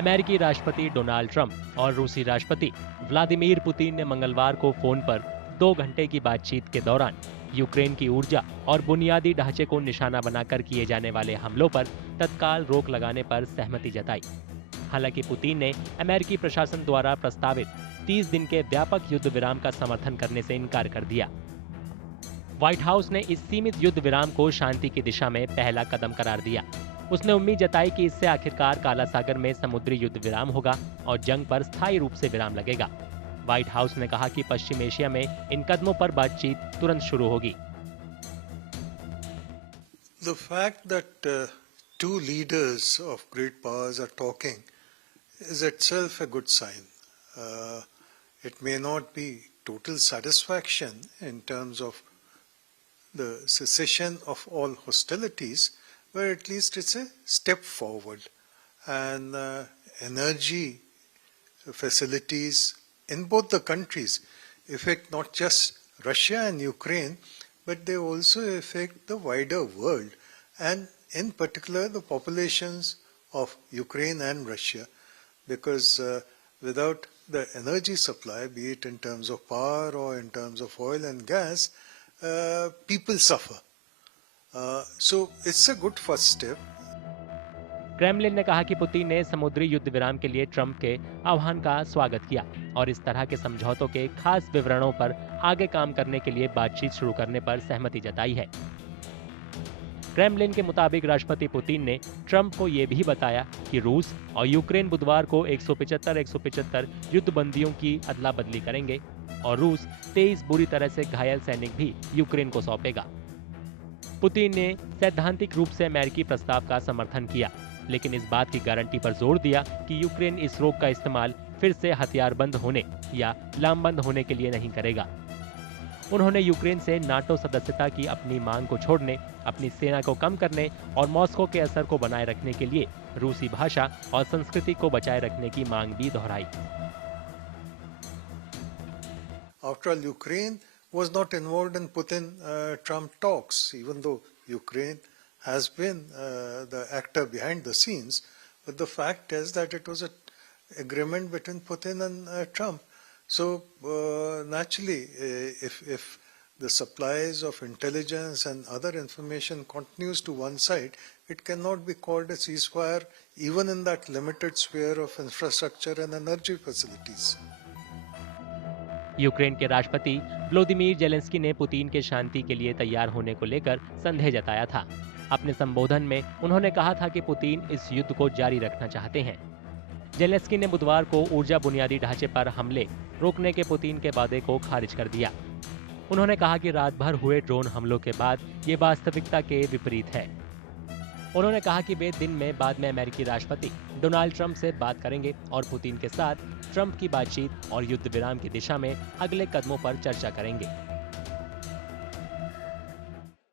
अमेरिकी राष्ट्रपति Donald Trump और रूसी राष्ट्रपति व्लादिमीर पुतिन ने मंगलवार को फोन पर 2 घंटे की बातचीत के दौरान यूक्रेन की ऊर्जा और बुनियादी ढांचे को निशाना बनाकर किए जाने वाले हमलों पर तत्काल रोक लगाने पर सहमति जताई। हालांकि पुतिन ने अमेरिकी प्रशासन द्वारा प्रस्तावित 30 दिन के व्यापक युद्ध विराम का समर्थन करने से इनकार कर दिया। व्हाइट हाउस ने इस सीमित युद्ध विराम को शांति की दिशा में पहला कदम करार दिया। उसने उम्मीद जताई कि इससे आखिरकार काला सागर में समुद्री युद्ध विराम होगा और जंग पर स्थायी रूप से विराम लगेगा। व्हाइट हाउस ने कहा कि पश्चिम एशिया में इन कदमों पर बातचीत तुरंत शुरू होगी। The fact that two leaders of great powers are talking is itself a good sign. It may not be total satisfaction in terms of the cessation of all hostilities, but at least it's a step forward. And energy facilities in both the countries affect not just Russia and Ukraine, but they also affect the wider world, and in particular the populations of Ukraine and Russia, because without the energy supply, be it in terms of power or in terms of oil and gas, people suffer. So it's a good first step. Kremlin ने कहा कि Putin ने समुद्री युद्ध विराम के लिए Trump के आह्वान का स्वागत किया और इस तरह के समझौतों के खास विवरणों पर आगे काम करने के लिए बातचीत शुरू करने पर सहमति जताई है। क्रेमलिन के मुताबिक राष्ट्रपति पुतिन ने ट्रंप को यह भी बताया कि रूस और यूक्रेन बुधवार को 175 युद्धबंदियों की अदला बदली करेंगे और रूस 23 बुरी तरह से घायल सैनिक भी यूक्रेन को सौंपेगा। पुतिन ने सैद्धांतिक रूप से अमेरिकी प्रस्ताव का समर्थन किया, लेकिन इस बात की गारंटी पर जोर दिया कि यूक्रेन इस रोक का इस्तेमाल फिर से हथियारबंद होने या लामबंद होने के लिए नहीं करेगा। उन्होंने यूक्रेन से नाटो सदस्यता की अपनी मांग को छोड़ने, अपनी सेना को कम करने और मॉस्को के असर को बनाए रखने के लिए रूसी भाषा और संस्कृति को बचाए रखने की मांग भी दोहराई। After all, Ukraine was not involved in Putin-Trump talks, even though Ukraine has been the actor behind the scenes. But the fact is that it was an agreement between Putin and Trump. So naturally, if the supplies of intelligence and other information continues to one side, it cannot be called a ceasefire, even in that limited sphere of infrastructure and energy facilities. Ukraine के राष्ट्रपति Vladimir Zelensky ने Putin के शांति के लिए तैयार होने को लेकर संदेह जताया था। अपने संबोधन में उन्होंने कहा था कि पुतिन इस युद्ध को जारी रखना चाहते हैं। जेलेंस्की ने बुधवार को ऊर्जा बुनियादी ढांचे पर हमले रोकने के पुतिन के वादे को खारिज कर दिया। उन्होंने कहा कि रात भर हुए ड्रोन हमलों के बाद ये वास्तविकता के विपरीत है। उन्होंने कहा कि वे दिन में बाद में अमेरिकी राष्ट्रपति डोनाल्ड ट्रंप से बात करेंगे और पुतिन के साथ ट्रंप की बातचीत और युद्ध विराम की दिशा में अगले कदमों पर चर्चा करेंगे।